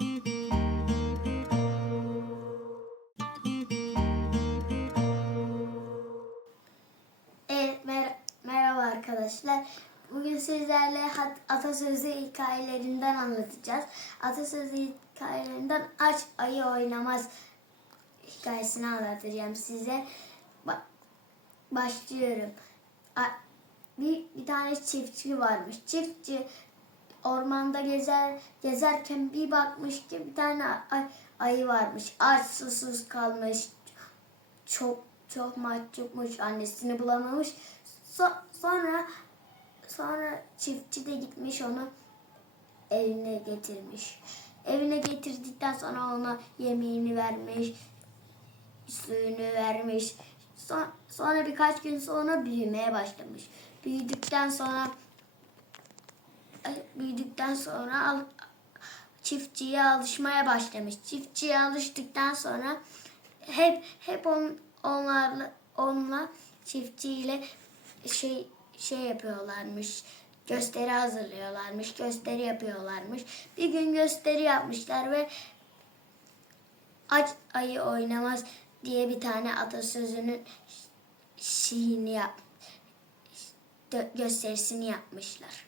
Evet, mer- merhaba arkadaşlar. Bugün sizlerle atasözü hikayelerinden anlatacağız. Atasözü hikayelerinden aç ayı oynamaz hikayesini anlatacağım size. Ba- başlıyorum. A- bir, bir tane çiftçi varmış. Çiftçi ormanda gezer gezerken bir bakmış ki bir tane ay- ayı varmış. Aç susuz kalmış. Çok çok mahcupmuş. Annesini bulamamış. So- sonra sonra çiftçi de gitmiş onu evine getirmiş. Evine getirdikten sonra ona yemeğini vermiş, suyunu vermiş. So- sonra birkaç gün sonra büyümeye başlamış. Büyüdükten sonra büyüdükten sonra al, çiftçiye alışmaya başlamış. Çiftçiye alıştıktan sonra hep hep on, onlarla onunla çiftçiyle şey şey yapıyorlarmış. Gösteri hazırlıyorlarmış, gösteri yapıyorlarmış. Bir gün gösteri yapmışlar ve aç ayı oynamaz diye bir tane atasözünün şeyini yap gö- gösterisini yapmışlar.